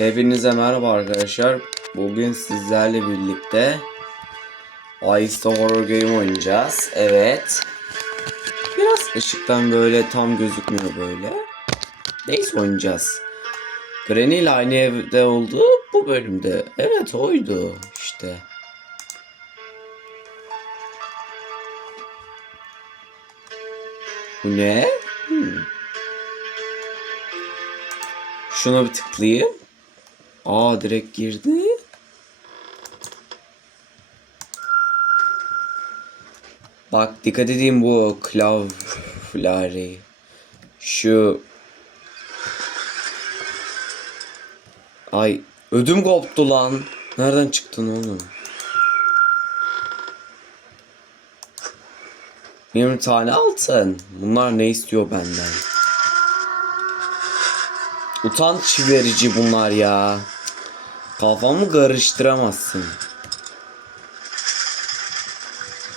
Hepinize merhaba arkadaşlar. Bugün sizlerle birlikte Ice Horror Game oynayacağız. Evet. Biraz ışıktan böyle tam gözükmüyor böyle. Neyse oynayacağız. Granny ile aynı evde oldu bu bölümde. Evet oydu işte. Bu ne? Hmm. Şuna bir tıklayayım. Aa direkt girdi. Bak dikkat edin bu klavları. Şu Ay ödüm koptu lan. Nereden çıktın oğlum? 20 tane altın. Bunlar ne istiyor benden? Utanç verici bunlar ya. Kafamı karıştıramazsın.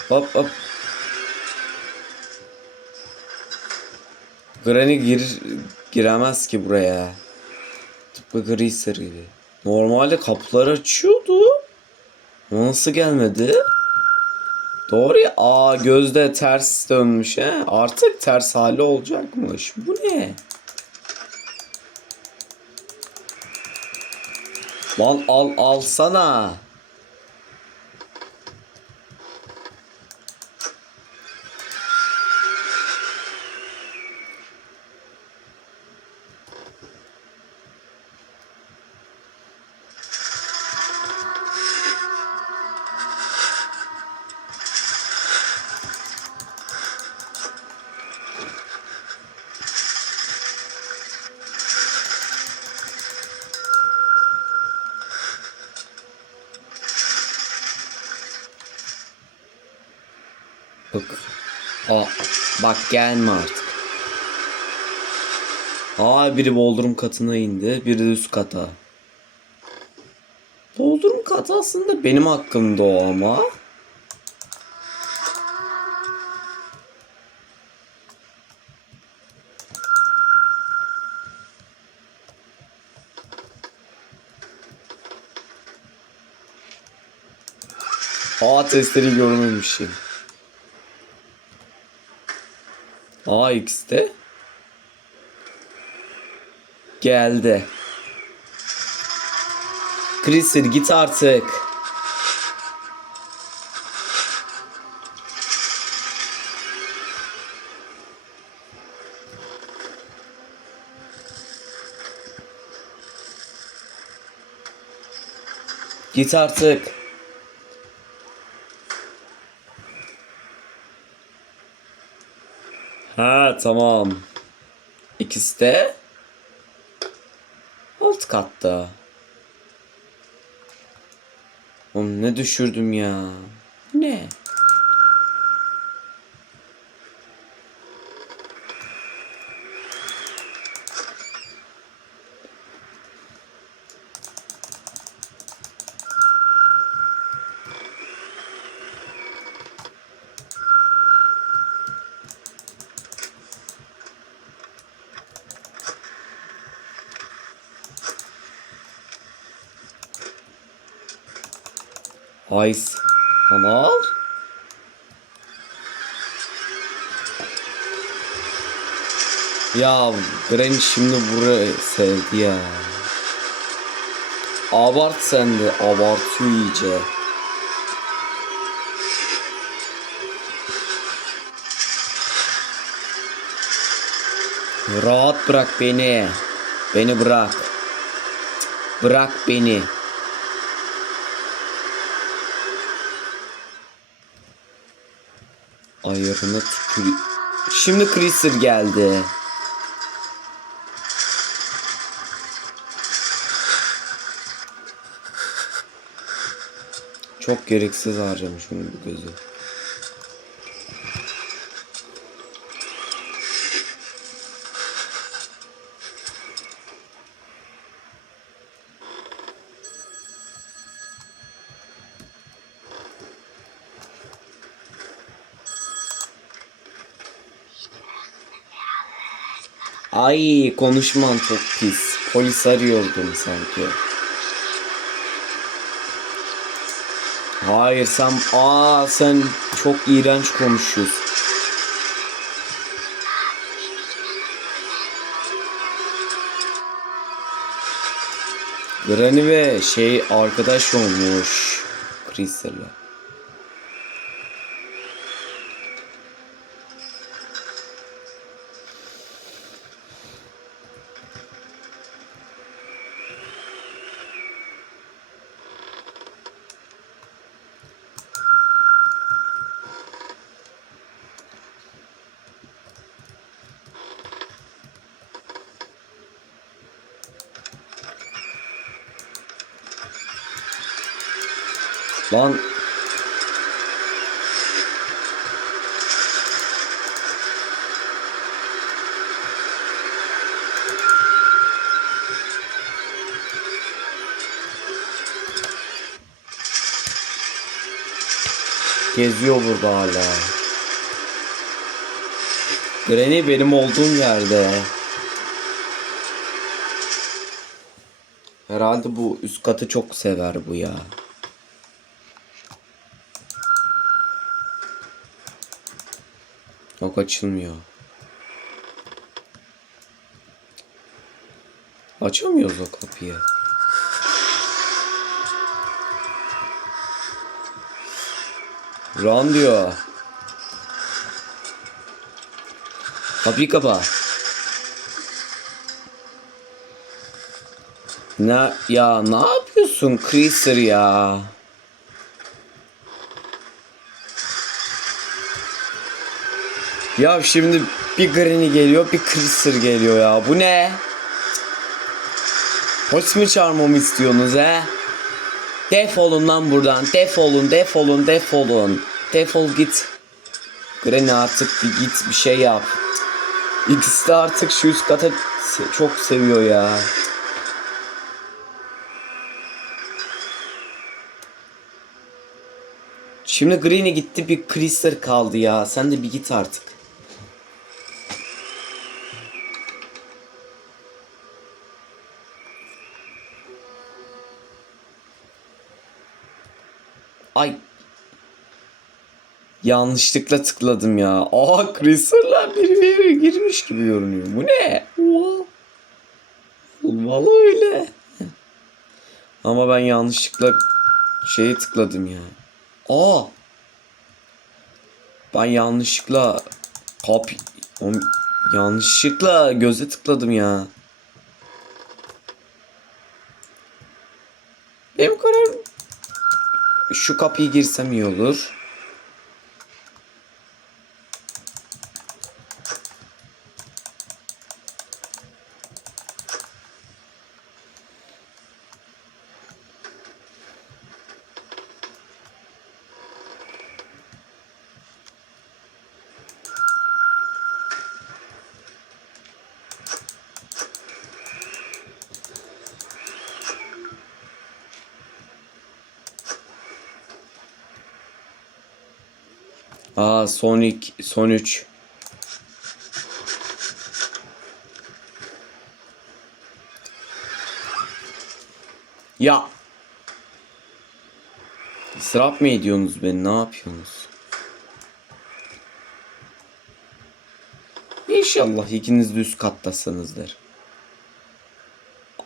Hop hop. Granny gir giremez ki buraya. Tıpkı Greaser gibi. Normalde kapıları açıyordu. Nasıl gelmedi? Doğru ya. Aa gözde ters dönmüş he. Artık ters hali olacakmış. Bu ne? Lan al alsana. Bak. Aa, bak gelme artık. Aa biri Bodrum katına indi. Biri de üst kata. Bodrum katı aslında benim hakkımda o ama. Aa testleri görmemişim. AX'te geldi. Chris'ir git artık. Git artık. Ha tamam. İkisi de alt katta. Oğlum ne düşürdüm ya? Ne? Ice. Kanal. Ya Granny şimdi burayı sevdi ya. Abart sen de. Abartıyor iyice. Rahat bırak beni. Beni bırak. Bırak beni. Ayarına tükür. Şimdi Chriser geldi. Çok gereksiz harcamış bunu bu gözü. Ay konuşman çok pis. Polis arıyordum sanki. Hayır sen aa sen çok iğrenç konuşuyorsun. Granny ve şey arkadaş olmuş Crystal'la. Lan Geziyor burada hala. Granny benim olduğum yerde. Herhalde bu üst katı çok sever bu ya. Yok açılmıyor. Açamıyoruz o kapıyı. Run diyor. Kapıyı kapa. Ne ya ne yapıyorsun Creaser ya? Ya şimdi bir Granny geliyor bir Creaser geliyor ya. Bu ne? Polis mi çağırmamı istiyorsunuz he? Defolun lan buradan. Defolun, defolun, defolun. Defol git. Granny artık bir git bir şey yap. İkisi de artık şu üst kata se- çok seviyor ya. Şimdi Granny gitti bir Chrysler kaldı ya. Sen de bir git artık. Ay. Yanlışlıkla tıkladım ya. Aa Chrysler'la biri biri girmiş gibi görünüyor. Bu ne? Oha. Vallahi öyle. Ama ben yanlışlıkla şeye tıkladım ya. Aa. Ben yanlışlıkla kap yanlışlıkla göze tıkladım ya. Benim kararım şu kapıyı girsem iyi olur. Aa Sonic son 3. Ya. İsraf mı ediyorsunuz beni? Ne yapıyorsunuz? İnşallah ikiniz de üst kattasınızdır.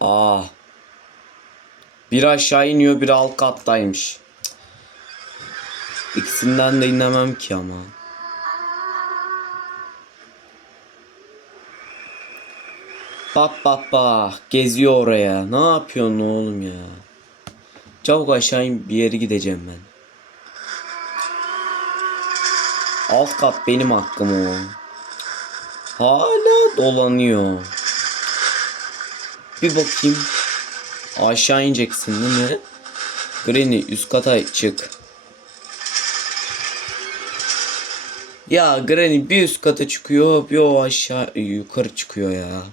Aa. Bir aşağı iniyor, bir alt kattaymış. İkisinden de inemem ki ama. Bak bak bak geziyor oraya. Ne yapıyorsun oğlum ya? Çabuk aşağı in bir yere gideceğim ben. Alt kat benim hakkım o. Hala dolanıyor. Bir bakayım. Aşağı ineceksin değil mi? Granny üst kata çık. Ya Granny bir üst kata çıkıyor bir o aşağı yukarı çıkıyor ya.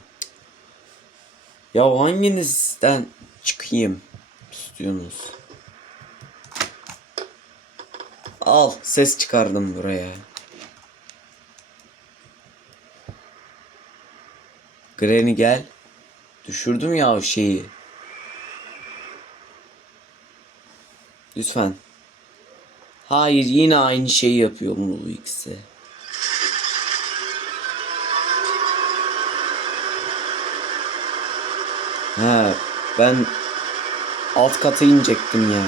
Ya hanginizden çıkayım istiyorsunuz? Al ses çıkardım buraya. Granny gel. Düşürdüm ya o şeyi. Lütfen. Hayır yine aynı şeyi yapıyor bu ikisi. He ben alt kata inecektim ya.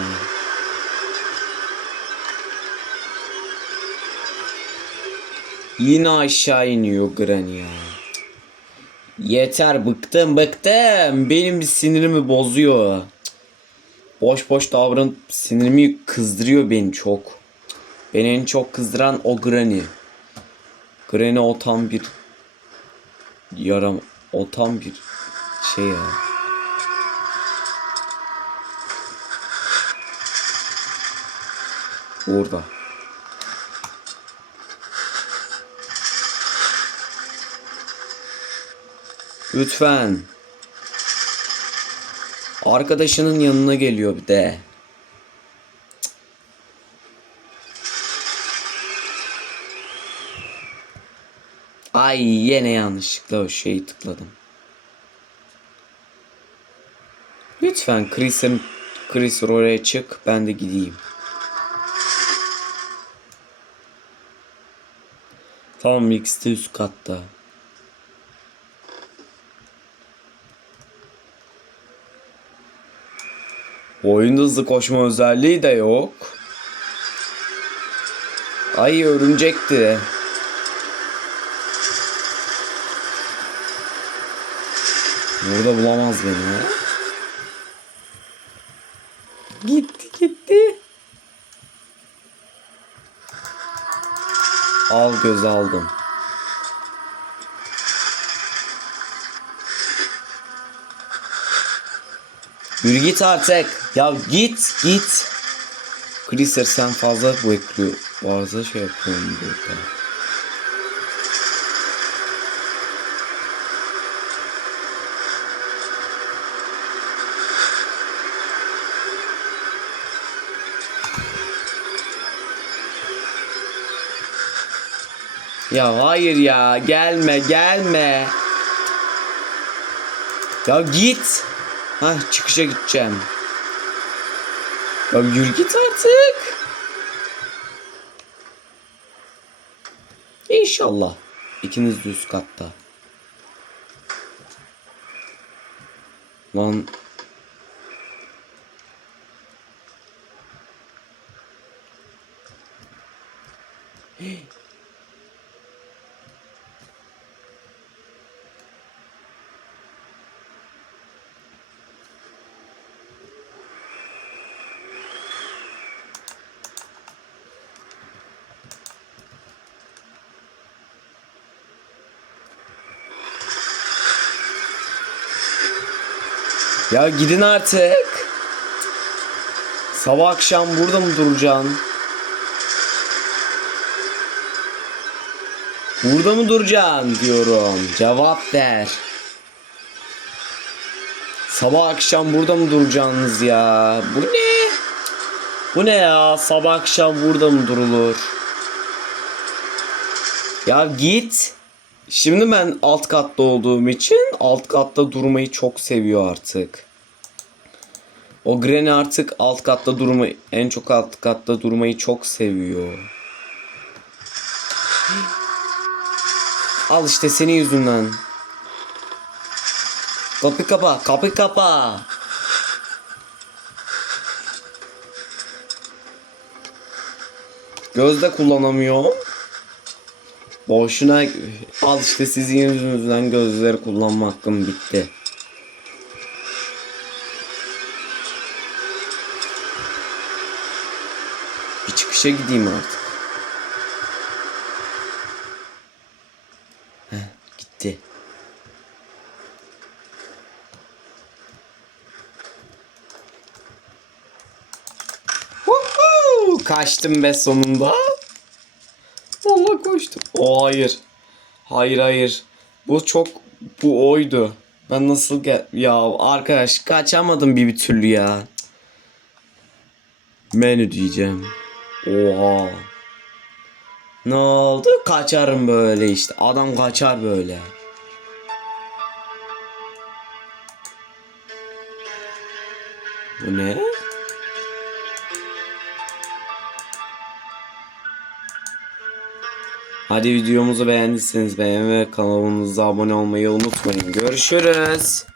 Yine aşağı iniyor Granny ya. Yeter bıktım bıktım. Benim bir sinirimi bozuyor. Boş boş davranıp sinirimi kızdırıyor beni çok. Beni en çok kızdıran o Granny. Granny o tam bir yaram o tam bir şey ya. Orada. Lütfen. Arkadaşının yanına geliyor bir de. Ay yine yanlışlıkla o şeyi tıkladım. Lütfen Chris'in Chris oraya çık ben de gideyim. İkisi de üst katta. Oyunda hızlı koşma özelliği de yok. Ay örümcekti. Burada bulamaz beni ya. Gitti gitti. Al göz aldım. Yürü git artık. Ya git git. Chriser sen fazla bekliyor. Fazla şey yapıyorum burada. Ya hayır ya gelme gelme. Ya git. Ha çıkışa gideceğim. Ya yürü git artık. İnşallah. İkiniz de üst katta. Lan. Ya gidin artık. Sabah akşam burada mı duracaksın? Burada mı duracaksın diyorum. Cevap ver. Sabah akşam burada mı duracaksınız ya? Bu ne? Bu ne ya? Sabah akşam burada mı durulur? Ya git. Şimdi ben alt katta olduğum için alt katta durmayı çok seviyor artık. O Granny artık alt katta durmayı en çok alt katta durmayı çok seviyor. Al işte senin yüzünden. Kapı kapa, kapı kapa. Gözde kullanamıyorum. Boşuna al işte sizin yüzünüzden gözleri kullanma hakkım bitti. Çıkışa gideyim artık. Heh, gitti. Woohoo! Kaçtım be sonunda. Vallahi koştum. O hayır. Hayır hayır. Bu çok bu oydu. Ben nasıl gel ya arkadaş kaçamadım bir bir türlü ya. Menü diyeceğim. Oha. Ne oldu? Kaçarım böyle işte. Adam kaçar böyle. Bu ne? Hadi videomuzu beğendiyseniz beğen ve kanalımıza abone olmayı unutmayın. Görüşürüz.